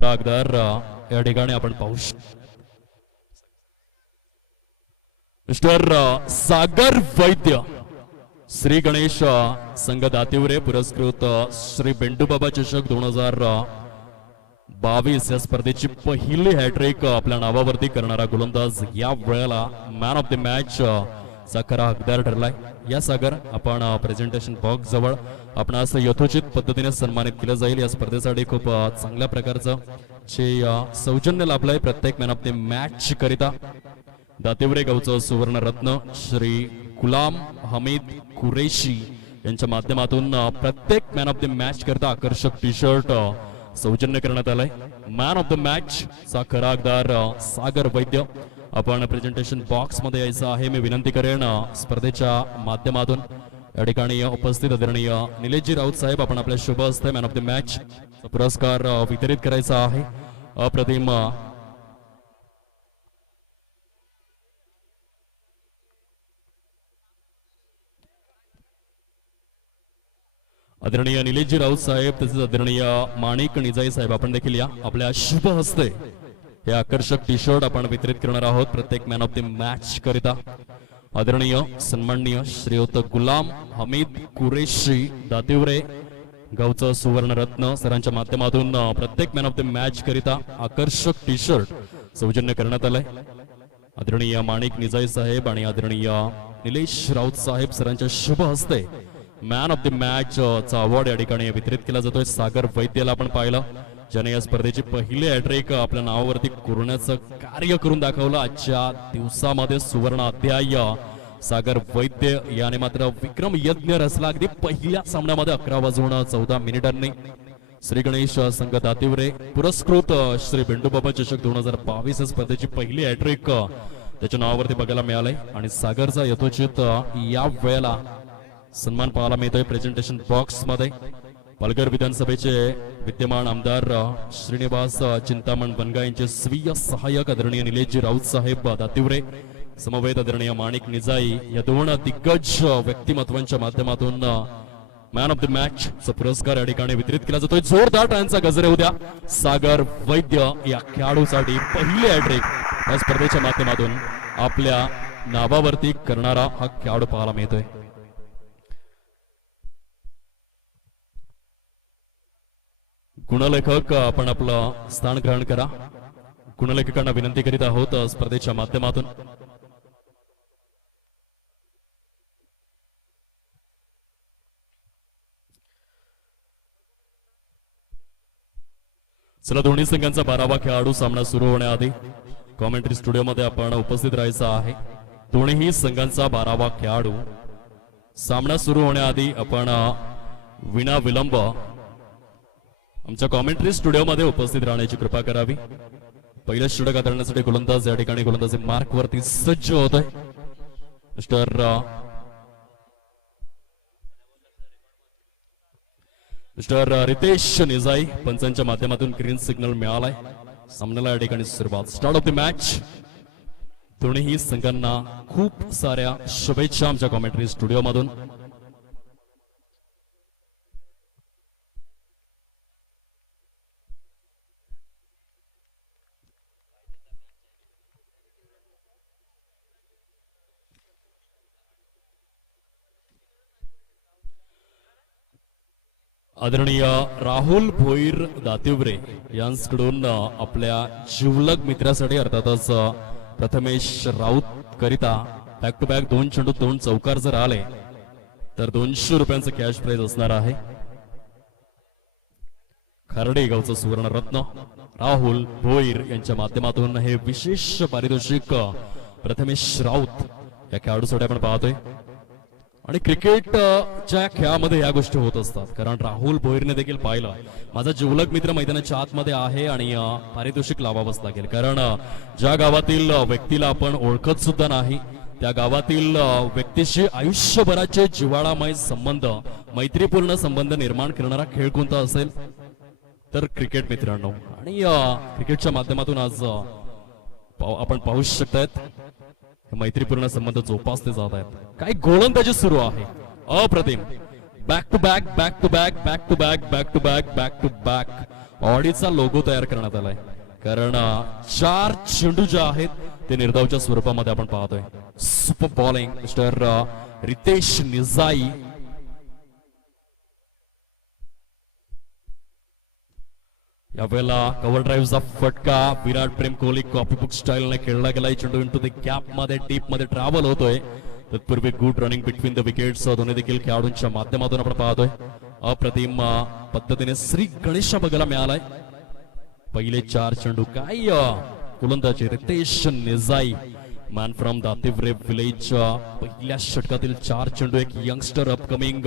रागदार या ठिकाणी आपण पाहू मिस्टर सागर वैद्य श्री गणेश संघ दातिवरे पुरस्कृत श्री बेंडूबाबा चषक 2022 या स्पर्धेची पहिली हॅट्रिक आपल्या नावावरती करणारा गोलंदाज या वेळेला मॅन ऑफ द मॅच चा खरा हकदार ठरलाय. या सागर आपण प्रेझेंटेशन बॉक्स जवळ आपणास यथोचित पद्धतीने सन्मानित केलं जाईल. या स्पर्धेसाठी खूप चांगल्या प्रकारचं सौजन्य लाभलंय प्रत्येक मॅन ऑफ द मॅच करिता. दातिवरे गावचं सुवर्ण रत्न श्री गुलाम हमीद कुरेशी यांच्या माध्यमातून प्रत्येक मॅन ऑफ द मॅच करता आकर्षक टी शर्ट सौजन्य करण्यात आलंय. मॅन ऑफ द मॅच चा खरा हकदार सागर वैद्य. आपण प्रेझेंटेशन बॉक्स मध्ये यायचं आहे. मी विनंती करेन स्पर्धेच्या माध्यमातून या ठिकाणी उपस्थित आदरणीय निलेशजी राऊत साहेब आपण आपल्या शुभ हस्ते मॅन ऑफ द मॅच पुरस्कार वितरित करायचा आहे. अप्रतिम आदरणीय निलेशजी राऊत साहेब तसेच आदरणीय माणिक निजाई साहेब आपण देखील या आपल्या शुभ हस्ते हे आकर्षक टी शर्ट आपण वितरित करणार आहोत प्रत्येक मॅन ऑफ द मॅच करिता. आदरणीय सन्माननीय श्रीयुत गुलाम हमीद कुरेशी दातिवरे गावचं सुवर्ण रत्न सरांच्या माध्यमातून प्रत्येक मॅन ऑफ द मॅच करिता आकर्षक टी शर्ट सौजन्य करण्यात आलंय. आदरणीय माणिक निजाई साहेब आणि आदरणीय निलेश राऊत साहेब सरांच्या शुभ हस्ते मॅन ऑफ द मॅच चा अवॉर्ड या ठिकाणी वितरित केला जातोय. सागर वैद्यला आपण पाहिलं ज्याने या स्पर्धेची पहिली हॅट्रिक आपल्या नावावरती करण्याचं कार्य करून दाखवलं. आजच्या दिवसामध्ये सुवर्ण अध्याय सागर वैद्य याने मात्र विक्रम यज्ञ रचला. अगदी पहिल्या सामन्यामध्ये 11:14 श्री गणेश संघ दातिवरे पुरस्कृत श्री बेंडूबाबा चषक 2022 स्पर्धेची पहिली हॅट्रिक त्याच्या नावावरती बघायला मिळालंय आणि सागरचा यथोचित या वेळेला सन्मान पाहायला मिळतोय. प्रेझेंटेशन बॉक्स मध्ये पालघर विधानसभेचे विद्यमान आमदार श्रीनिवास चिंतामण बनगा यांचे स्वीय सहाय्यक आदरणीय निलेशजी राऊत साहेब दातिवरे समवेत आदरणीय माणिक निजाई या दोन दिग्गज व्यक्तिमत्वांच्या माध्यमातून मॅन ऑफ द मॅच चा पुरस्कार या ठिकाणी वितरित केला जातोय. जोरदार टाळ्यांचा गजर होऊ द्या सागर वैद्य या खेळाडूसाठी पहिली हॅट्रिक या स्पर्धेच्या माध्यमातून आपल्या नावावरती करणारा हा खेळाडू पाहायला मिळतोय. गुणलेखक आपण आपलं स्थान ग्रहण करा. गुणलेखकांना विनंती करीत आहोत स्पर्धेच्या माध्यमातून चला दोन्ही संघांचा 12वा खेळाडू सामना सुरू होण्याआधी कॉमेंट्री स्टुडिओमध्ये आपण उपस्थित राहायचं आहे. दोन्ही संघांचा 12वा खेळाडू सामना सुरू होण्याआधी आपण विना विलंब आमच्या कॉमेंट्री स्टुडिओमध्ये उपस्थित राहण्याची कृपा करावी. पहिल्या षटक हाताळण्यासाठी गोलंदाज या ठिकाणी गोलंदाजी मार्क वरती सज्ज होत आहे. मिस्टर रितेश निजाई पंचांच्या माध्यमातून ग्रीन सिग्नल मिळालाय. सामन्याला या ठिकाणी सुरुवात. Start of the match. दोन्ही संघांना खूप साऱ्या शुभेच्छा आमच्या कॉमेंट्री स्टुडिओमधून. आदरणीय राहुल भोईर दातिवरे यांच्याकडून आपल्या जिवलग मित्रासाठी अर्थातच प्रथमेश राऊत करिता बॅक टू बॅक 2 चेंडू 2 चौकार जर आले तर 200 रुपयांचं कॅश प्राइज असणार आहे. खार्डे गावचं सुवर्ण रत्न राहुल भोईर यांच्या माध्यमातून हे विशेष पारितोषिक प्रथमेश राऊत या खेळाडूसाठी आपण पाहतोय. आणि क्रिकेटच्या खेळामध्ये या गोष्टी होत असतात कारण राहुल भोईरने देखील पाहिलं माझा जिवलग मित्र मैदानाच्या आतमध्ये आहे आणि पारितोषिक लावावंच लागेल कारण ज्या गावातील व्यक्तीला आपण ओळखत सुद्धा नाही त्या गावातील व्यक्तीशी आयुष्यभराचे जिव्हाळामय संबंध मैत्रीपूर्ण संबंध निर्माण करणारा खेळ कोणता असेल तर क्रिकेट मित्रांनो. आणि क्रिकेटच्या माध्यमातून आज आपण पाहू शकतायत मैत्रीपूर्ण संबंध जोपासले जात आहेत. काय गोलंदाजी सुरू आहे अप्रतिम. Back to back back to back back to back back to back back to back ऑडीचा लोगो तयार करण्यात आलाय, कारण 4 चेंडू जे आहेत ते निर्धावच्या स्वरूपामध्ये आपण पाहतोय. Super bowling mister Ritesh Nijai. यावेळेला कव्हर ड्राईव्हचा फटका विराट प्रेम कोहली कॉपीबुक स्टाईलने खेळला गेलाय. चेंडू इंटू द कॅप मध्ये डीप मध्ये ट्रॅव्हल होतोय. तत्पूर्वी good running between the wickets दोन्ही देखील खेळाडूंच्या माध्यमातून आपण पाहतोय. अप्रतिम पद्धतीने श्री गणेश बघायला मिळालाय. पहिले 4 चेंडू काय गोलंदाजी Riteish निजाई man from Dativare village. पहिल्या षटकातील 4 चेंडू एक youngster upcoming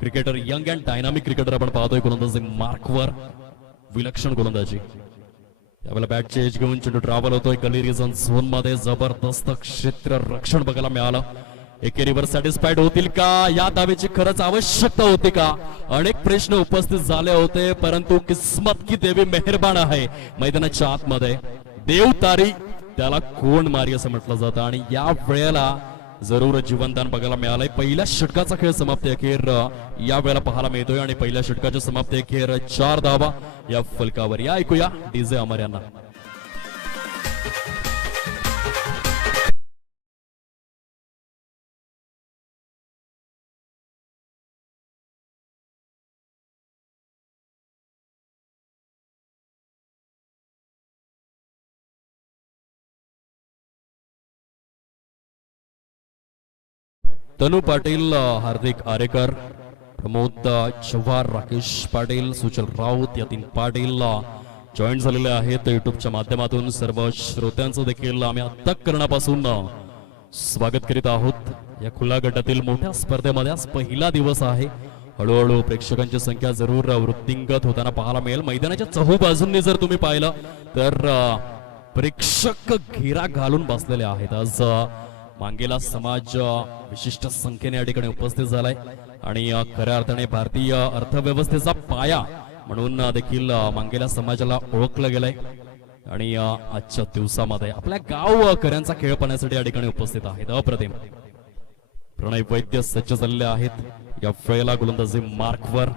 cricketer, young and dynamic cricketer आपण पाहतोय गोलंदाजी मार्कवर. विलक्षण गोलंदाजी. यावेळेला बॅटचे एज घेऊन चेंडू ट्रॅव्हल होतोय गली रिझन झोन मध्ये. जबरदस्त क्षेत्र रक्षण बघायला मिळालं. एकेरीवर सॅटिस्फाईड होतील का? या दाव्याची खरंच आवश्यकता होती का? अनेक प्रश्न उपस्थित झाले होते, परंतु किस्मत की देवी मेहरबान आहे. मैदानाच्या आतमध्ये देव तारी त्याला कोण मारी असं म्हटलं जातं आणि या वेळेला जरूर जीवनदान बघायला मिळालंय. पहिल्या षटकाचा खेळ समाप्ती अखेर या वेळेला पाहायला मिळतोय आणि पहिल्या षटकाच्या समाप्ती अखेर 4 धावा या फलकावर. या ऐकूया डीजे अमर यांना. तनु पाटील, हार्दिक आरेकर, प्रमोद चव्हाण, राकेश पाटील, सुचल राऊत या 3 पाटील जॉईन झालेले आहेत युट्यूबच्या माध्यमातून. सर्व श्रोत्यांचं देखील आम्ही अंतःकरणापासून स्वागत करीत आहोत. या खुल्या गटातील मोठ्या स्पर्धेमध्ये आज पहिला दिवस आहे. हळूहळू प्रेक्षकांची संख्या जरूर वृद्धिंगत होताना पाहायला मिळेल. मैदानाच्या चहूबाजूंनी जर तुम्ही पाहिलं तर प्रेक्षक घेरा घालून बसलेले आहेत. आज मांगेला समाज विशिष्ट संख्येने या ठिकाणी उपस्थित झालाय आणि खऱ्या अर्थाने भारतीय अर्थव्यवस्थेचा पाया म्हणून देखील मांगेला समाजाला ओळखलं गेलंय. आणि आजच्या दिवसामध्ये आपल्या गावकऱ्यांचा खेळ पाहण्यासाठी या ठिकाणी उपस्थित आहेत. अप्रतिम. प्रणय वैद्य सज्ज झालेले आहेत. या वेळेला गोलंदाजी मार्कवर.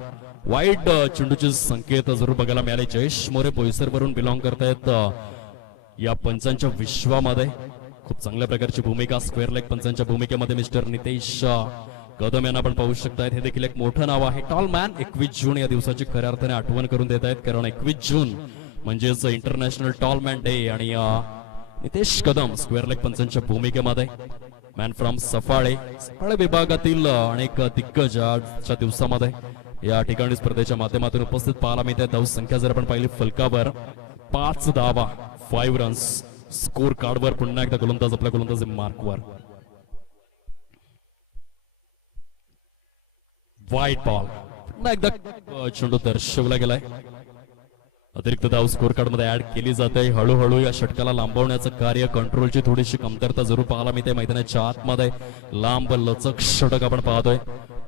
वाईट चेंडूचे संकेत जरूर बघायला मिळाले. जयेश मोरे बोईसर वरून बिलॉंग करतायत या पंचांच्या विश्वामध्ये. खूप चांगल्या प्रकारची भूमिका स्क्वेअर लेग पंचांच्या भूमिकेमध्ये मिस्टर नितेश कदम यांना आपण पाहू शकतायत. हे देखील एक मोठं नाव आहे. Tall man. 21 जून या दिवसाची खऱ्या अर्थाने आठवण करून देत आहेत, कारण 21 जून म्हणजेच इंटरनॅशनल टॉल मॅन डे. आणि नितेश कदम स्क्वेअर लेग पंचांच्या भूमिकेमध्ये. मॅन फ्रॉम सफाळे विभागातील अनेक दिग्गज आजच्या दिवसामध्ये या ठिकाणी स्पर्धेच्या माध्यमातून उपस्थित पाहायला मिळते. धाव संख्या जर आपण पाहिली फलकावर 5 धावा 5 रन्स. स्कोर कार्डवर पुन्हा एकदा गोलंदाज आपल्या गोलंदाजी मार्कवर. White ball. पुन्हा एकदा चेंडू दर्शवला गेलाय. अतिरिक्त धाव स्कोर कार्ड मध्ये ऍड केली जाते. हळूहळू या षटकाला लांबवण्याचं कार्य, कंट्रोलची थोडीशी कमतरता जरूर पाहायला मिळते मैदानाच्या आतमध्ये. लांब लचक षटक आपण पाहतोय.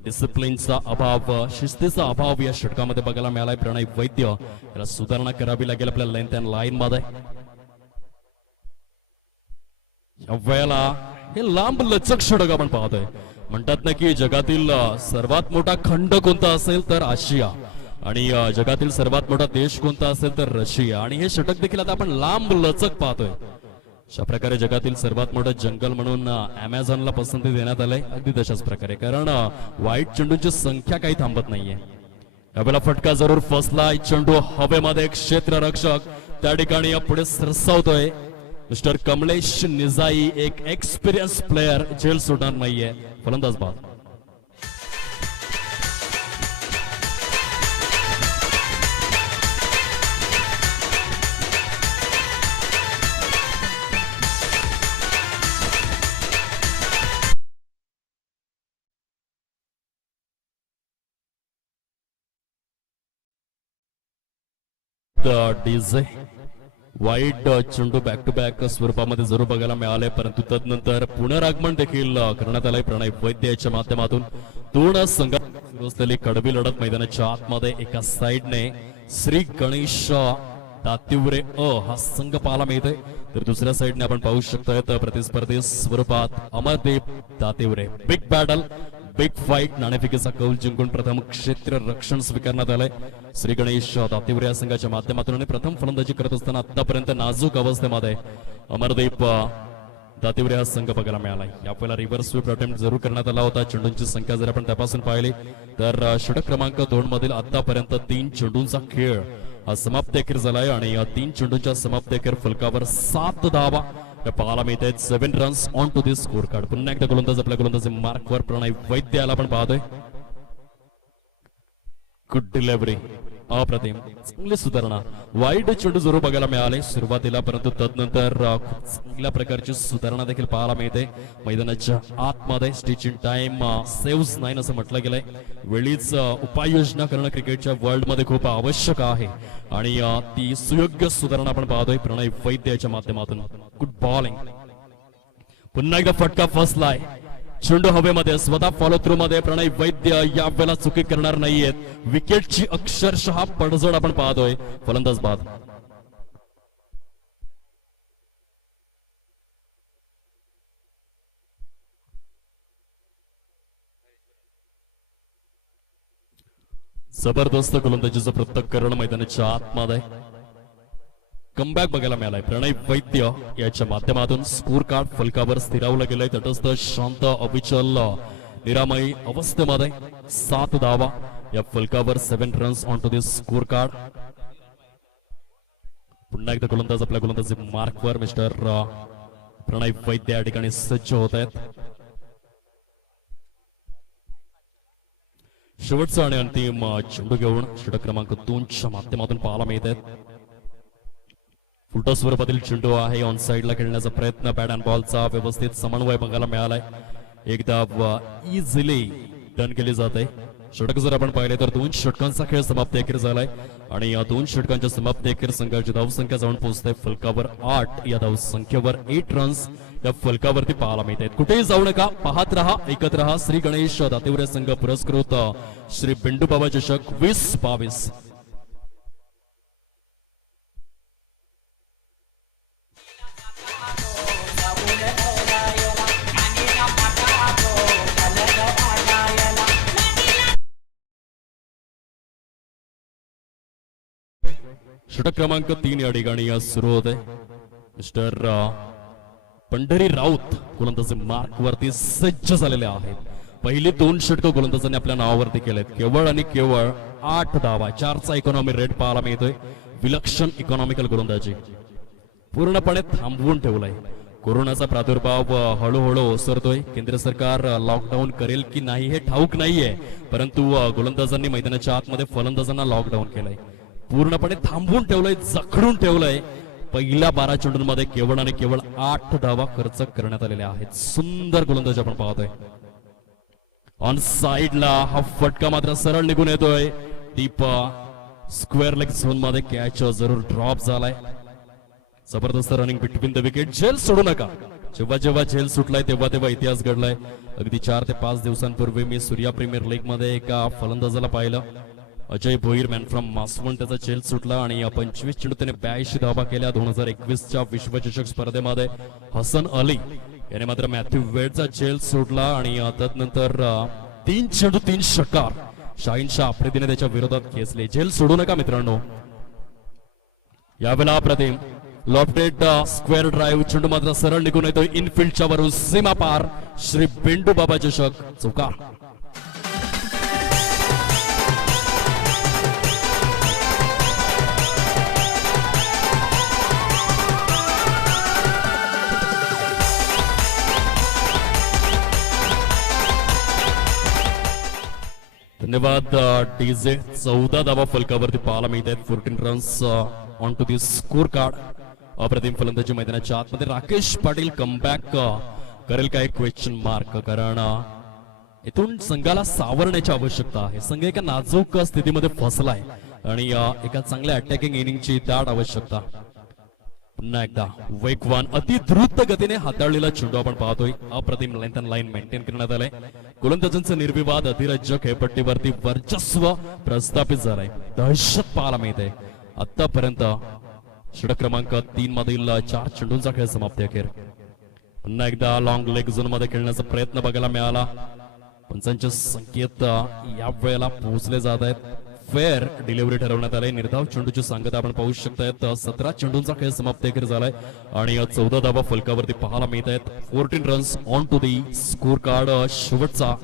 डिसिप्लिनचा अभाव, शिस्तीचा अभाव या षटकामध्ये बघायला मिळालाय. प्रणय वैद्य याला सुधारणा करावी लागेल आपल्या लेंथ अँड लाईन मध्ये. या वेळेला हे लांब लचक षटक आपण पाहतोय. म्हणतात ना की जगातील सर्वात मोठा खंड कोणता असेल तर आशिया आणि जगातील सर्वात मोठा देश कोणता असेल तर रशिया. आणि हे षटक देखील आता आपण लांब लचक पाहतोय. अशा प्रकारे जगातील सर्वात मोठं जंगल म्हणून अमेझॉनला पसंती देण्यात आलंय. अगदी तशाच प्रकारे, कारण वाईट चेंडूंची संख्या काही थांबत नाहीये. यावेळेला फटका जरूर फसलाय. चेंडू हवेमध्ये. क्षेत्ररक्षक त्या ठिकाणी पुढे सरसावतोय. मिस्टर कमलेश निजाई, एक एक्सपिरियन्स प्लेयर, झेल सोडणार नाहीये. फलंदाज बाद. डीजे वाईट चेंडू बॅक टू बॅक स्वरूपामध्ये जरूर बघायला मिळाले, परंतु तदनंतर पुनरागमन देखील करण्यात आलंय प्रणय वैद्य याच्या माध्यमातून. 2 संघात सुरू असलेली कडवी लढत मैदानाच्या आतमध्ये. एका साइडने श्री गणेश दातिवरे हा संघ पाहायला मिळतोय, तर दुसऱ्या साइडने आपण पाहू शकतोय प्रतिस्पर्धी स्वरूपात Amardeep Dativare. Big battle big fight नाणेफेकीचा कौल जिंकून प्रथम क्षेत्र रक्षण स्वीकारण्यात आलंय. श्री गणेश दातिवरे या संघाच्या माध्यमातून आणि प्रथम फलंदाजी करत असताना आतापर्यंत नाजूक अवस्थेमध्ये अमरदीप दातिवरे हा संघ बघायला मिळाला. यावेळेला रिव्हर्स स्वीप अटेम्प्ट जरूर करण्यात आला होता. चेंडूंची संख्या जर आपण तपासून पाहिली तर षटक क्रमांक 2 मधील आतापर्यंत 3 चेंडूंचा खेळ हा समाप्ती अखेर झालाय आणि या 3 चेंडूंच्या समाप्ती अखेर फलकावर 7 धावा पाहायला मिळत आहेत. 7 runs on to this score card. पुन्हा एकदा गोलंदाज आपल्या गोलंदाजी मार्कवर प्रणय वैद्य याला आपण पाहतोय. गुड डिलिव्हरी, अप्रतिम, चांगली सुधारणा. वाईट चेंडू जरूर बघायला मिळाले सुरुवातीला, परंतु तदनंतर खूप चांगल्या प्रकारची सुधारणा देखील पाहायला मिळते. मैदानाच्या आतमध्ये स्टिच इन टाइम सेव्स 9 असं म्हटलं गेलंय. वेळीच उपाययोजना करणं क्रिकेटच्या वर्ल्ड मध्ये खूप आवश्यक आहे आणि ती सुयोग्य सुधारणा आपण पाहतोय प्रणय वैद्य याच्या माध्यमातून. गुड बॉलिंग, पुन्हा एकदा फटका फसलाय. चेंडू हवेमध्ये स्वतः फॉलो थ्रू मध्ये प्रणय वैद्य यावेळेला चुकी करणार नाहीयेत. विकेटची अक्षरशः पडझड आपण पाहतोय. फलंदाज बाद. जबरदस्त गोलंदाजीचं प्रत्यक्षकरण मैदानाच्या आतमध्ये कमबॅक बघायला मिळालाय. प्रणय वैद्य याच्या माध्यमातून स्कोर कार्ड फलकावर स्थिरावलं गेलंय. तटस्थ, शांत, अविचल, निरामयी अवस्थेमध्ये 7 धावा या फलकावर. 7 runs on to this score card. पुन्हा एकदा गोलंदाज आपल्या गोलंदाजी मार्कवर मिस्टर प्रणय वैद्य या ठिकाणी सज्ज होत आहेत. शेवटचा आणि अंतिम चेंडू घेऊन षटक क्रमांक 2 च्या माध्यमातून पाहायला मिळत आहेत. फुलटॉस स्वरूपातील चेंडू आहे. ऑन साइडला खेळण्याचा प्रयत्न, बॅट अँड बॉलचा व्यवस्थित समन्वय बघायला मिळालाय. एकदा इझिली डन केली जाते. षटक जर आपण पाहिले तर 2 षटकांचा खेळ समाप्ती अखेर झालाय आणि या 2 षटकांच्या समाप्ती अखेर संघाची धावसंख्या जाऊन पोहोचते फलकावर 8. या धावसंख्येवर 8 रन्स या फलकावरती पाहायला मिळत आहेत. कुठेही जाऊ नका, पाहत रहा, ऐकत रहा. श्री गणेश दातिवरे संघ पुरस्कृत श्री बिंडूबाबा चषक 2022. षटक क्रमांक 3 या ठिकाणी सुरू होते. मिस्टर पंढरी राऊत गोलंदाजी मार्क वरती सज्ज झालेले आहेत. पहिली 2 षटकं गोलंदाजांनी आपल्या नावावरती केलेत. केवळ आणि केवळ 8 धावा, 4चा इकॉनॉमी रेट पाहायला मिळतोय. विलक्षण इकॉनॉमिकल गोलंदाजी पूर्णपणे थांबवून ठेवलाय. कोरोनाचा प्रादुर्भाव हळूहळू ओसरतोय. केंद्र सरकार लॉकडाऊन करेल की नाही हे ठाऊक नाहीये, परंतु गोलंदाजांनी मैदानाच्या आतमध्ये फलंदाजांना लॉकडाऊन केलंय. पूर्णपणे थांबवून ठेवलंय, जखडून ठेवलंय. पहिल्या 12 चेंडूंमध्ये केवळ आणि केवळ 8 धावा खर्च करण्यात आलेल्या आहेत. सुंदर गोलंदाजी आपण पाहतोय. ऑन साइडला हा फटका मात्र सरळ निघून येतोय. डीप स्क्वेअर लेग झोन मध्ये कॅच जरूर ड्रॉप झालाय. जबरदस्त रनिंग बिटवीन द विकेट. झेल सोडू नका. जेव्हा जेव्हा झेल सुटलाय तेव्हा तेव्हा इतिहास घडलाय. अगदी 4 ते 5 दिवसांपूर्वी मी सूर्या प्रीमियर लीग मध्ये एका फलंदाजाला पाहिलं. अजय भोईर, मॅन फ्रॉम मासवण, त्याचा झेल सुटला आणि 25 चेंडू त्याने 82 धावा केल्या. 2021च्या विश्वचषक स्पर्धेमध्ये हसन अली याने मात्र मॅथ्यू वेडचा झेल सोडला आणि तदनंतर 3 चेंडू 3 षटकार शाहीन शाह आफ्रिदीने त्याच्या विरोधात खेचले. झेल सोडू नका मित्रांनो. यावेळेला अप्रतिम लॉफ्टेड स्क्वेअर ड्राईव्ह. चेंडू मात्र सरळ निघून येतोय इनफिल्डच्या वरून सीमा पार. श्री बिंडू बाबा चषक चौकार. धन्यवाद डीजे. 14 धावा फलकावरती पाहायला मिळत आहेत. 14 runs on to this score card. अप्रतिम फलंदाजी मैदानाच्या आतमध्ये. राकेश पाटील कमबॅक करेल का एक क्वेश्चन मार्क, कारण इथून संघाला सावरण्याची आवश्यकता आहे. संघ एका नाजूक स्थितीमध्ये फसलाय आणि एका चांगल्या अटॅकिंग इनिंगची दाट आवश्यकता. पुन्हा एकदा वेगवान अति द्रुत गतीने हाताळलेला चेंडू आपण पाहतोय. अप्रतिम लेंथ अँड लाईन मेंटेन करण्यात आलंय. गोलंदाजांचं निर्विवाद अधिराज्य खेळपट्टीवरती वर्चस्व प्रस्थापित झालंय. दहशत पाहायला मिळते. आतापर्यंत षटक क्रमांक 3 मधील 4 चेंडूंचा खेळ समाप्ती अखेर. पुन्हा एकदा लॉंग लेग झोन मध्ये खेळण्याचा प्रयत्न बघायला मिळाला. पंचांचे संकेत या वेळेला पोहोचले जात आहेत. फेअर डिलिव्हरी ठरवण्यात आले. निर्धाव चेंडूची सांगता आपण पाहू शकतायत. 17 चेंडूंचा खेळ समाप्त देखील झालाय आणि 14 धावा फलकावरती पाहायला मिळत आहेत. 14 runs on to the score card. शेवटचा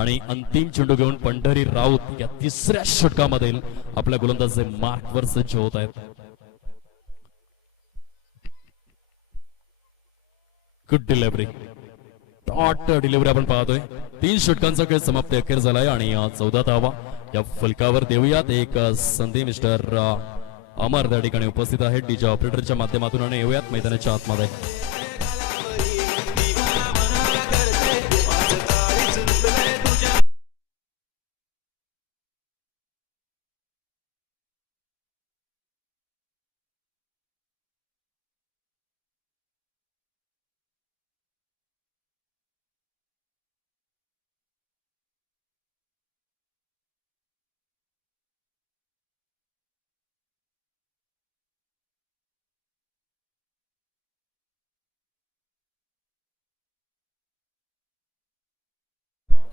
आणि अंतिम चेंडू घेऊन पंढरी राऊत या तिसऱ्या षटकामध्ये आपल्या गोलंदाज मार्कवर सज्ज होत आहेत. गुड डिलिव्हरी, टॉट डिलिव्हरी आपण पाहतोय. 3 षटकांचा खेळ समाप्त अखेर झालाय आणि 14 धावा या फलकावर देऊयात. एक संधी मिस्टर अमर त्या ठिकाणी उपस्थित आहेत डीजे ऑपरेटरच्या माध्यमातून आणि येऊयात मैदानाच्या आतमध्ये.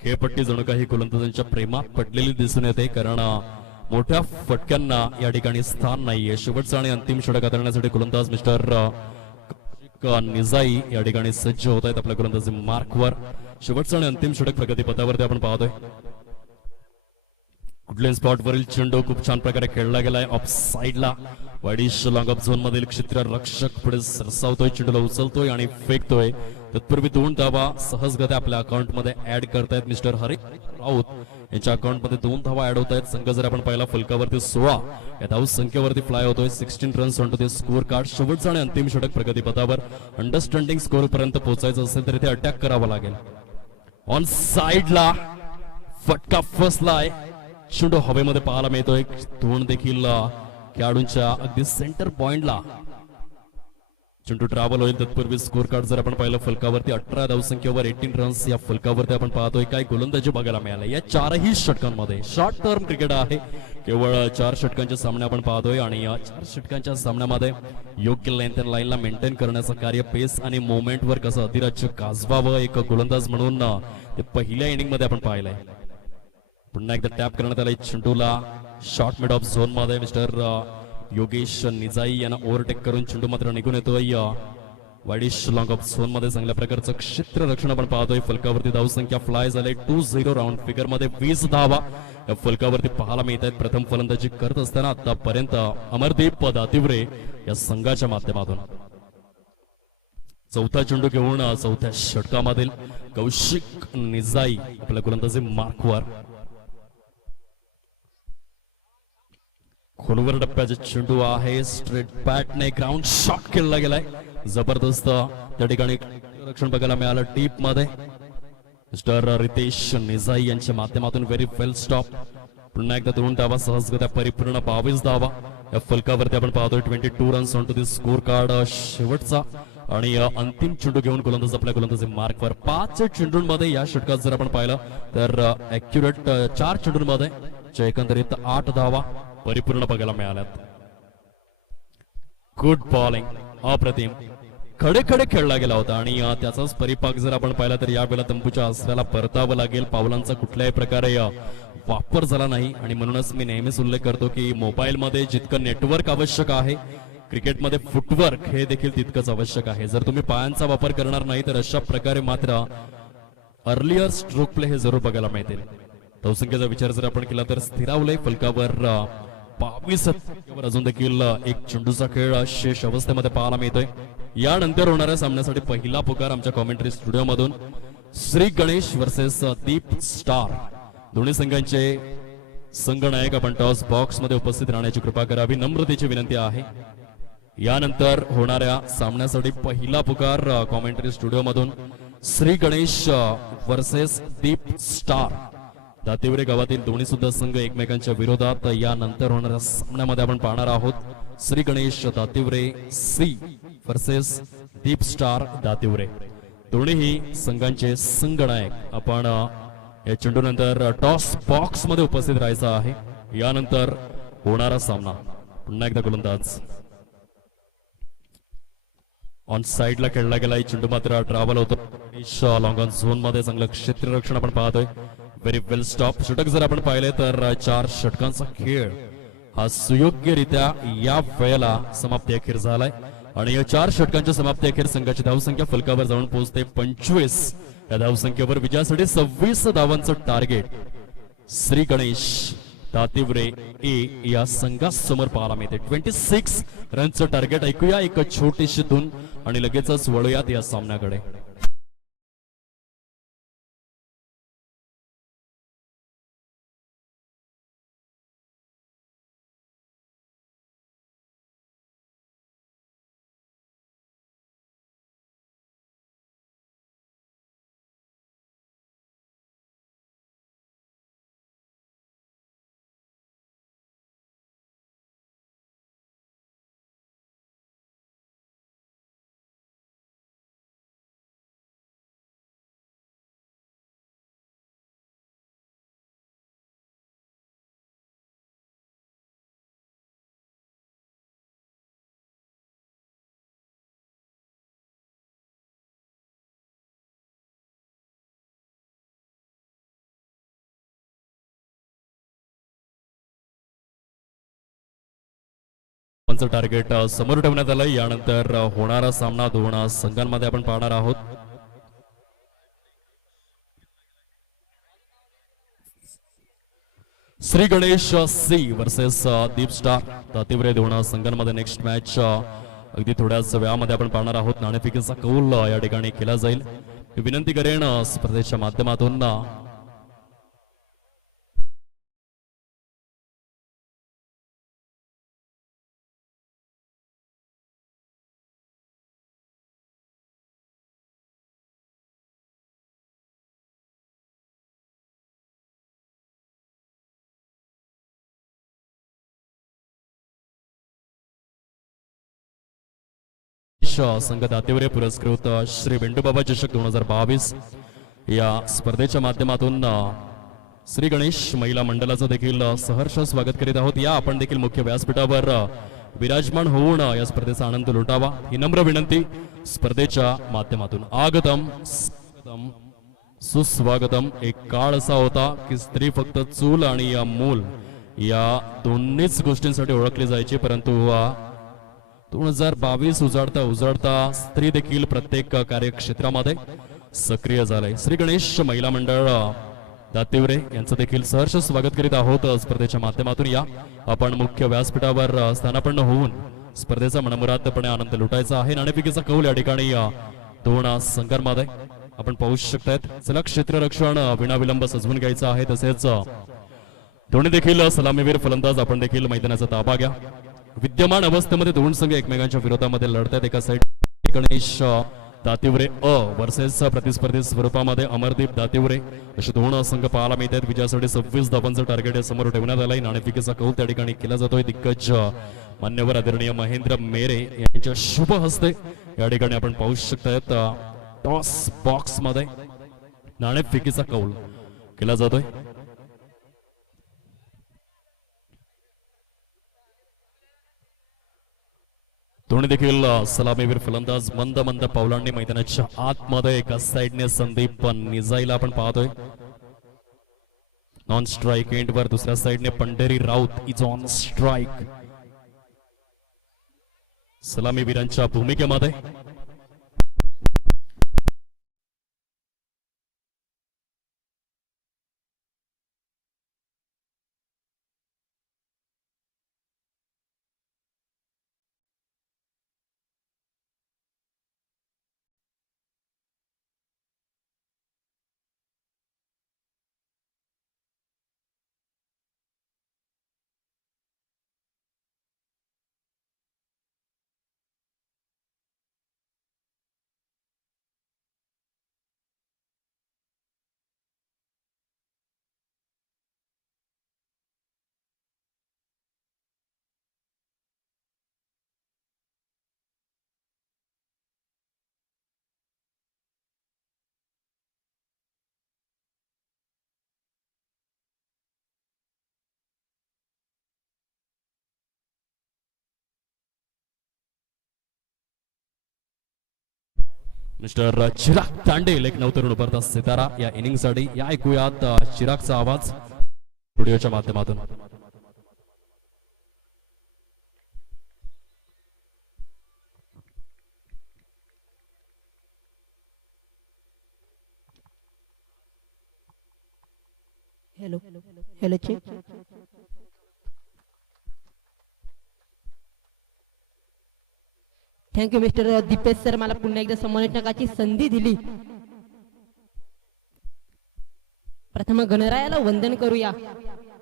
खेळपट्टी जणू काही गोलंदाजांच्या प्रेमात पडलेली दिसून येते, कारण मोठ्या फटक्यांना या ठिकाणी स्थान नाहीये. शेवटचा आणि अंतिम षटक हाताळण्यासाठी गोलंदाज मिस्टर निजाई या ठिकाणी सज्ज होत आहेत आपल्या गोलंदाजी मार्कवर. शेवटचा आणि अंतिम षटक प्रगतीपथावरती आपण पाहतोय. कुठल्या स्पॉट वरील चेंडू खूप छान प्रकारे खेळला गेलाय. ऑफ साइडला वाईडिश लॉंग ऑफ झोन मधील क्षेत्ररक्षक पुढे सरसावतोय, चेंडूला उचलतोय आणि फेकतोय. तत्पूर्वी 2 धावा सहजगत्या आपल्या अकाउंट मध्ये ऍड करतायत मिस्टर हरी राऊत. यांच्या अकाउंट मध्ये 2 धावा ऍड होत आहेत. संघ जर आपण पाहिला फलकावरती 16 या धाव संख्येवरती फ्लाय होतोय. 16 runs on to the score card. शेवटचा आणि अंतिम षटक प्रगतीपथावर. अंडरस्टँडिंग स्कोर पर्यंत पोहोचायचं असेल तर इथे अटॅक करावा लागेल. ऑन साइडला फटका फसलाय. चेंडू हवेमध्ये पाहायला मिळतोय. धोण देखील खेळाडूंच्या अगदी सेंटर पॉइंटला चेंडू ट्रॅव्हल होईल. तत्पूर्वी स्कोर कार्ड जर आपण पाहिलं फलकावरती 18 धावसंख्येवर 18 रन्स या फलकावरती आपण पाहतोय. काय गोलंदाजी बघायला मिळाले या 4ही षटकांमध्ये. शॉर्ट टर्म क्रिकेट आहे, केवळ 4 षटकांचे सामने आपण पाहतोय आणि या 4 षटकांच्या सामन्यामध्ये योग्य लेंथ अँड लाईनला मेंटेन करण्याचं कार्य, पेस आणि मोमेंटवर कसं अधिराज्य गाजवावं एक गोलंदाज म्हणून ते पहिल्या इनिंग मध्ये आपण पाहिलंय. पुन्हा एकदा टॅप करण्यात आलाय चेंडूला शॉर्ट मिड ऑफ झोन मध्ये. मिस्टर योगेश निजाई यांना ओव्हरटेक करून चेंडू मात्र निघून येतोय वाईडिश लॉंग ऑफ झोन मध्ये. चांगल्या प्रकारचं क्षेत्ररक्षण आपण पाहतोय. फलकावरती धावसंख्या फ्लाय झाले 2-0 राऊंड फिगर मध्ये 20 धावा या फलकावरती पाहायला मिळत आहेत. प्रथम फलंदाजी करत असताना आतापर्यंत अमरदीप दातिवरे या संघाच्या माध्यमातून. चौथा चेंडू घेऊन चौथ्या षटकामधील कौशिक निजाई आपल्या गोलंदाजी मार्कवर. खोलवर डप्प्याचा चेंडू आहे. स्ट्रेट बॅटने ग्राउंड शॉट खेळला गेलाय. जबरदस्त त्या ठिकाणी रक्षण बघायला मिळालं डीप मध्ये. मिस्टर रितेश निजाई यांच्या माध्यमातून व्हेरी वेल स्टॉप. पुन्हा एकदा 2 धावा सहजगत्या परिपूर्ण 22 धावा या फलकावरती आपण पाहतोय. 22 runs on to the score card. शेवटचा आणि अंतिम चेंडू घेऊन गोलंदाज आपल्या गोलंदाजी मार्कवर. 5 चेंडूंमध्ये या षटकात जर आपण पाहिलं तर अॅक्युरेट 4 चेंडूंमध्ये एकंदरीत 8 धावा परिपूर्ण बघायला मिळाल्यात. गुड बॉलिंग, अप्रतिम. खडे खडे खेळला गेला होता आणि त्याचाच परिपाक जर आपण पाहिला तर यावेळेला तंबूच्या आसऱ्याला परतावं लागेल. पावलांचा कुठल्याही प्रकारे वापर झाला नाही आणि म्हणूनच मी नेहमीच उल्लेख करतो की मोबाईल मध्ये जितकं नेटवर्क आवश्यक आहे, क्रिकेटमध्ये फुटवर्क हे देखील तितकंच आवश्यक आहे. जर तुम्ही पायांचा वापर करणार नाही तर अशा प्रकारे मात्र अर्लियर स्ट्रोक प्ले हे जरूर बघायला मिळतील. धावसंख्येचा विचार जर आपण केला तर स्थिरावलंय फलकावर 22 अजून देखील एक चेंडूचा खेळ शेष अवस्थेमध्ये पाहायला मिळतोय. यानंतर होणाऱ्या सामन्यासाठी पहिला पुकार आमच्या कॉमेंट्री स्टुडिओ मधून श्री गणेश वर्सेस दीप स्टार. दोन्ही संघांचे संघनायक आपण टॉस बॉक्स मध्ये उपस्थित राहण्याची कृपा करावी, नम्रतेची विनंती आहे. यानंतर होणाऱ्या सामन्यासाठी पहिला पुकार कॉमेंट्री स्टुडिओ मधून श्री गणेश वर्सेस दीप स्टार. दातिवरे गावातील दोन्ही सुद्धा संघ एकमेकांच्या विरोधात यानंतर होणाऱ्या सामन्यामध्ये आपण पाहणार आहोत. श्री गणेश दातिवरे सी वर्सेस दीप स्टार दातिवरे. दोन्ही संघांचे संघनायक आपण या चेंडूनंतर टॉस बॉक्स मध्ये उपस्थित राहायचं आहे. यानंतर होणारा सामना. पुन्हा एकदा गोलंदाज ऑन साइडला खेळला गेला. चेंडू मात्र ट्रॅव्हल होतो लॉंग ऑन झोन मध्ये. चांगलं क्षेत्ररक्षण आपण पाहतोय. व्हेरी वेल स्टॉप. षटक जर आपण पाहिले तर 4 षटकांचा खेळ हा सुयोग्यरित्या या वेळेला समाप्ती अखेर झालाय आणि या 4 षटकांच्या समाप्ती अखेर संघाची धावसंख्या फलकावर जाऊन पोहोचते 25. या धावसंख्येवर विजयासाठी 26 धावांचं टार्गेट श्री गणेश दातिवरे ए या संघासमोर पाहायला मिळते. 26 रनचं टार्गेट. ऐकूया एक छोटीशी धून आणि लगेचच वळूयात या सामन्याकडे. टार्गेट समोर ठेवण्यात आलं. यानंतर होणारा सामना 2 संघांमध्ये आपण पाहणार आहोत. श्री गणेश सी वर्सेस दीप स्टार दातिवरे 2 संघांमध्ये नेक्स्ट मॅच अगदी थोड्याच वेळामध्ये आपण पाहणार आहोत. नाणेफेकीचा कौल या ठिकाणी केला जाईल. विनंती करेन स्पर्धेच्या माध्यमातून संघ दातेवरे पुरस्कृत श्री वेंडूबाबा चषक 2022 या स्पर्धेच्या माध्यमातून श्री गणेश महिला मंडळाचं देखील सहर्ष स्वागत करीत आहोत. या आपण देखील मुख्य व्यासपीठावर विराजमान होऊन या स्पर्धेचा आनंद लुटावा ही नम्र विनंती स्पर्धेच्या माध्यमातून. आगतम सुस्वागतम. एक काळ असा होता की स्त्री फक्त चूल आणि या मूल या दोन्हीच गोष्टींसाठी ओळखली जायची, परंतु 2022 उजाडता स्त्री देखील प्रत्येक कार्यक्षेत्रामध्ये सक्रिय झाले. श्री गणेश महिला मंडळ दातिवरे यांचं देखील सहर्ष स्वागत करीत आहोत स्पर्धेच्या माध्यमातून. या आपण मुख्य व्यासपीठावर स्थानापन्न होऊन स्पर्धेचा मनमुरादपणे आनंद लुटायचा आहे. नाणेफेकीचा कौल या ठिकाणी 2 संघांमध्ये आपण पाहू शकतायत. चला क्षेत्ररक्षण विनाविलंब सजवून घ्यायचं आहे. तसेच दोन्ही देखील सलामीवीर फलंदाज आपण देखील मैदानाचा ताबा घ्या. विद्यमान अवस्थेमध्ये 2 संघ एकमेकांच्या विरोधामध्ये लढतात. एका साईड गणेश दातिवरे वर्सेस प्रतिस्पर्धी स्वरूपामध्ये अमरदीप दातिवरे असे 2 संघ पाहायला मिळतात. विजयासाठी 26 धावांचं टार्गेट समोर ठेवण्यात आलंय. नाणेफेकीचा कौल त्या ठिकाणी केला जातोय. दिग्गज मान्यवर आदरणीय महेंद्र मेरे यांच्या शुभ हस्ते या ठिकाणी आपण पाहू शकतायत टॉस बॉक्स मध्ये नाणेफेकीचा कौल केला जातोय. दोन्ही देखील सलामीवीर फलंदाज मंद मंद पावलांनी मैदानाच्या आतमध्ये एका साइडने संदीप निजाईला आपण पाहतोय. नॉन स्ट्राईक एंड वर दुसऱ्या साइडने Pandhari Raut is on strike. सलामीवीरांच्या भूमिकेमध्ये मिस्टर चिराग तांडेल एक नवतरुण उभरता सितारा या इनिंगसाठी या ऐकूयात चिरागचा आवाज स्टुडिओच्या माध्यमातून. Hello hello check. Thank you mister Dipesh sir, मला पुन्हा एकदा संमानकाची संधी दिली. प्रथम गणरायाला वंदन करूया.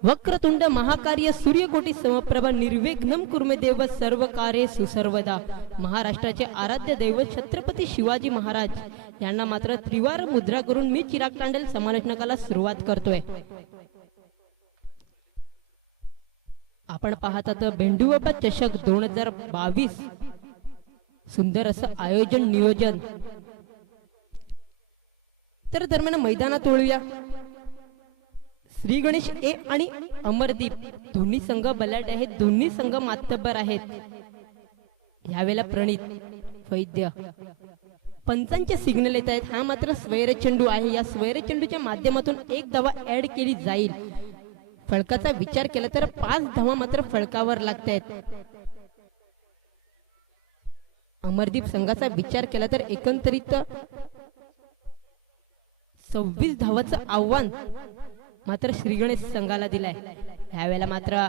वक्रतुंड महाकार्य सूर्यकोटी समप्रभ निर्विघ्नं कुर्मे देव सर्व कार्ये सुसर्वदा. महाराष्ट्राचे आराध्य दैवत छत्रपती शिवाजी महाराज यांना मात्र त्रिवार मुद्रा करून मी चिराग तांडेल समालोचनाला सुरुवात करतोय. आपण पाहतात बेंडूबाबा चषक 2022. सुंदर असं आयोजन नियोजन. तर दरम्यान मैदानात वळूया. श्री गणेश ए आणि अमरदीप दोन्ही संघ बलाढ्य आहेत, दोन्ही संघ मातब्बर आहेत. यावेळेला प्रणित वैद्य पंचांचे सिग्नल येत आहेत. हा मात्र स्वैर चेंडू आहे. या स्वैर चेंडूच्या माध्यमातून एक धावा ऍड केली जाईल. फळकाचा विचार केला तर 5 धावा मात्र फळकावर लागतायत. अमरदीप संघाचा विचार केला तर एकंदरीत 26 धावाचं आव्हान मात्र श्री गणेश संघाला दिलाय. यावेळेला मात्र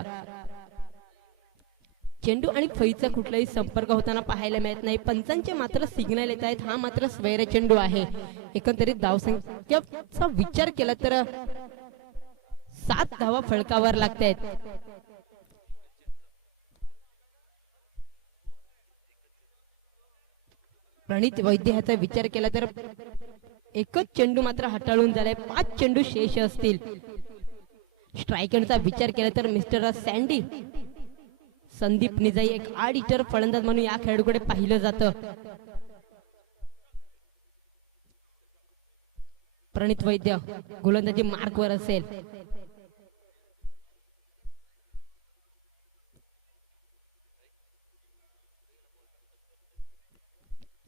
चेंडू आणि फळीचा कुठलाही संपर्क होताना पाहायला मिळत नाही. पंचांचे मात्र सिग्नल येत आहेत. हा मात्र स्वैर चेंडू आहे. एकंदरीत धावसंख्येचा विचार केला तर 7 धावा फळकावर लागतायत. प्रणित वैद्य ह्याचा विचार केला तर एकच चेंडू मात्र हाताळून झालाय. 5 चेंडू शेष असतील. स्ट्रायकरचा विचार केला तर मिस्टर सँडी संदीप निजाई एक आडिटर फलंदाज म्हणून या खेळाडूकडे पाहिलं जातं. प्रणित वैद्य गोलंदाजी मार्कवर असेल.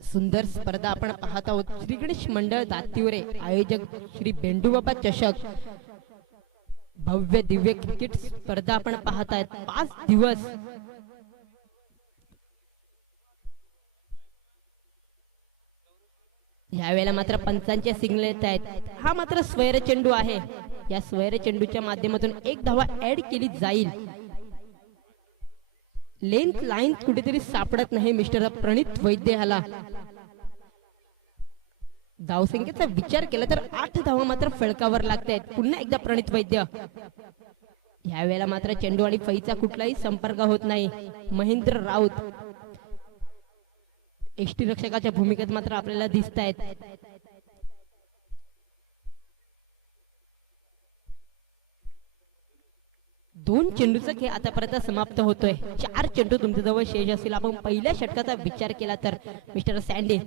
सुंदर स्पर्धा आपण पाहत आहोत. श्री गणेश मंडळ दातीवरे आयोजक श्री बेंडूबाबा चषक भव्य दिव्य क्रिकेट स्पर्धा आपण पाहत आहेत. 5 दिवस यावेळेला मात्र पंचांचे सिग्नल येत आहेत. हा मात्र स्वैर चेंडू आहे. या स्वैर चेंडूच्या माध्यमातून एक धावा ऍड केली जाईल. लेंथ लाईन कुठेतरी सापडत नाही मिस्टर प्रणित वैद्य ह्याला. धावसंख्येचा विचार केला तर 8 धावा मात्र फळकावर लागतायत. पुन्हा एकदा प्रणित वैद्य. यावेळेला मात्र चेंडू आणि फळीचा कुठलाही संपर्क होत नाही. महेंद्र राऊत एष्टी रक्षकाच्या भूमिकेत मात्र आपल्याला दिसत आहेत. दोन चेंडूचा खेळ आतापर्यंत समाप्त होतोय. 4 चेंडू तुमच्याजवळ शेष असतील. आपण पहिल्या षटकाचा विचार केला तर मिस्टर सँडी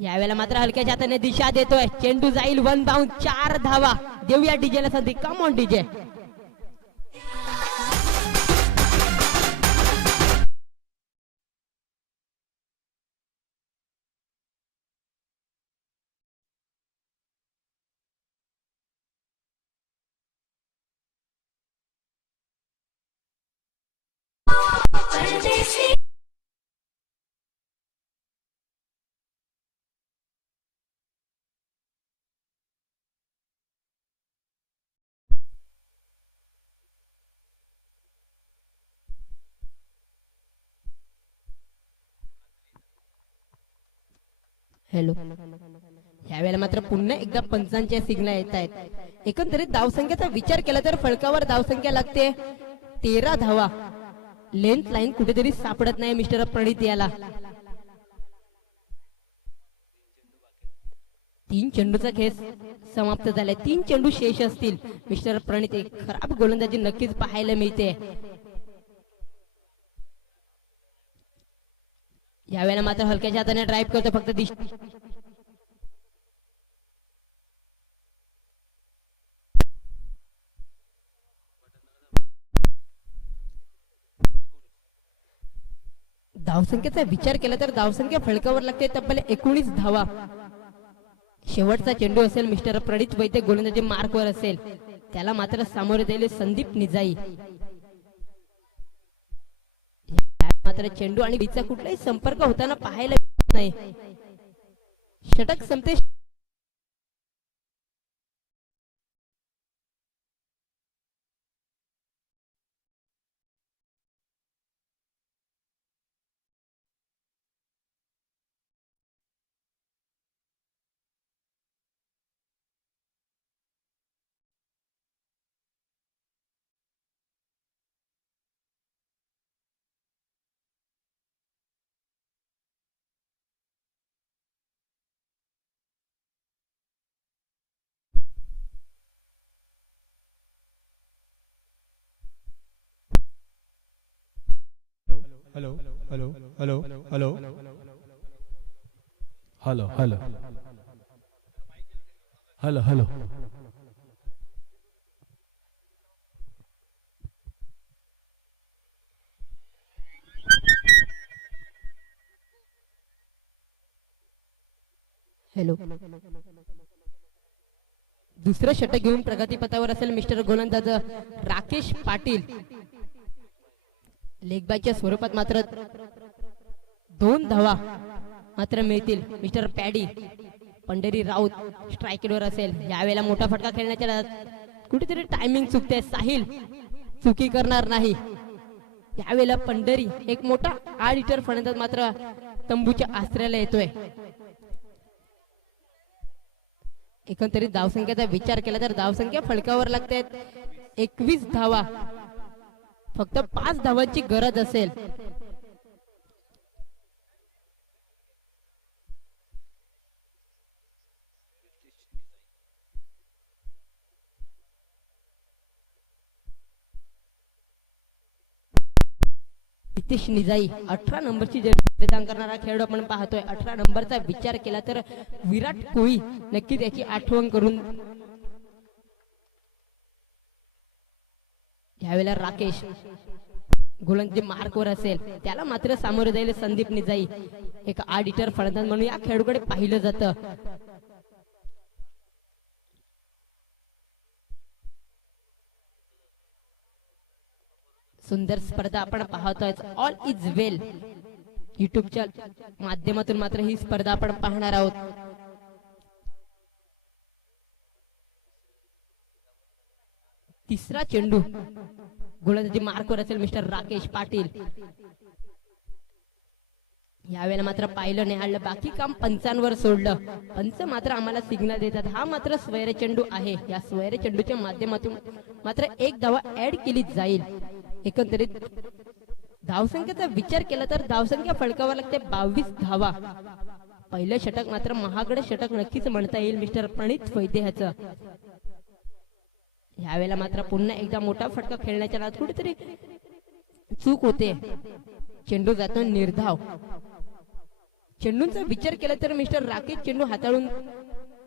यावेळेला मात्र हलक्याच्या हाताने दिशा देतोय. चेंडू जाईल 1 बाउंड. 4 धावा. देऊया डीजेला संधी. Come on DJ. हॅलो. यावेळेला मात्र पुन्हा एकदा पंचांच्या सिग्नल येत आहेत. एकंदरीत धावसंख्येचा विचार केला तर फळकावर धावसंख्या लागते 13 धावा. लेंथ लाईन कुठेतरी सापडत नाही मिस्टर प्रणित याला. 3 चेंडूचा खेळ समाप्त झालाय. 3 चेंडू शेष असतील. मिस्टर प्रणित एक खराब गोलंदाजी नक्कीच पाहायला मिळते. यावेळेला मात्र हलक्याच्या हाताने ड्राईव्ह करतो. फक्त धावसंख्येचा विचार केला तर धावसंख्या फलकावर लागते तब्बल 19 धावा. शेवटचा चेंडू असेल मिस्टर प्रणित वैद्य गोलंदाजी मार्कवर असेल, त्याला मात्र सामोरे दिले संदीप निजाई. मात्र चेंडू आणि बीचा कुठलाही संपर्क होताना पाहायला मिळत नाही. षटक संपते. Hello hello hello hello hello hello hello hello hello. दुसरं षटक घेऊन प्रगतीपथावर असेल मिस्टर गोलंदाज राकेश पाटील. लेगबायच्या स्वरूपात मात्र 2 धावा मात्र मिळतील. मिस्टर पॅडी पंढरी राऊत स्ट्राईकवर असेल. यावेळेला मोठा फटका खेळण्याच्या कुठेतरी टायमिंग चुकते. साहिल चुकी करणार नाही. यावेळेला पंढरी एक मोठा 8 मीटर फलंदाज मात्र तंबूच्या आश्रयाला येतोय. एकंदरीत धावसंख्येचा विचार केला तर धावसंख्या फलकावर लागते 21 धावा. फक्त 5 धावांची गरज असेल. नितेश निजाई 18 नंबरची जर्सी परिधान करणारा खेळाडू आपण पाहतोय. 18 नंबरचा विचार केला तर विराट कोहली नक्कीच याची आठवण करून. यावेळेला राकेश गोलंदाजी मार्कवर असेल, त्याला मात्र सामोरे जाईल संदीप निजाई. एक आडिटर फलंदाज म्हणून या खेळाडूकडे पाहिलं जातं. सुंदर स्पर्धा आपण पाहतोय. ऑल इज वेल युट्यूबच्या माध्यमातून मात्र ही स्पर्धा आपण पाहणार आहोत. तिसरा चेंडू गोलंदाजी मार्कवर असेल मिस्टर राकेश पाटील. यावेळेला मात्र पाहिलं निहाळलं, बाकी काम पंचांवर सोडलं. पंच मात्र आम्हाला सिग्नल देतात. हा मात्र स्वैर चेंडू आहे. या स्वैर चेंडूच्या माध्यमातून मात्र 1 धावा ऍड केली जाईल. एकंदरीत धावसंख्येचा विचार केला तर धावसंख्या फलकावर लागते 22 धावा. पहिलं षटक मात्र महागडे षटक नक्कीच म्हणता येईल मिस्टर प्रणित वैद्य ह्याचं. यावेळेला मात्र पुन्हा एकदा मोठा फटका खेळण्याच्या नादात कुठेतरी चूक होते. चेंडू जातो निर्धाव. चेंडूंचा विचार केला तर मिस्टर राकेश चेंडू हाताळून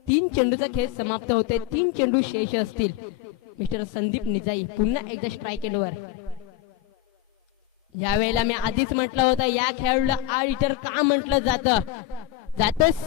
3 चेंडूचा खेळ समाप्त होते. 3 चेंडू शेष असतील. मिस्टर संदीप निजाई पुन्हा एकदा स्ट्राईक एंडवर. यावेळेला मी आधीच म्हटलं होतं या खेळाडूला 8 मीटर का म्हटलं जातं.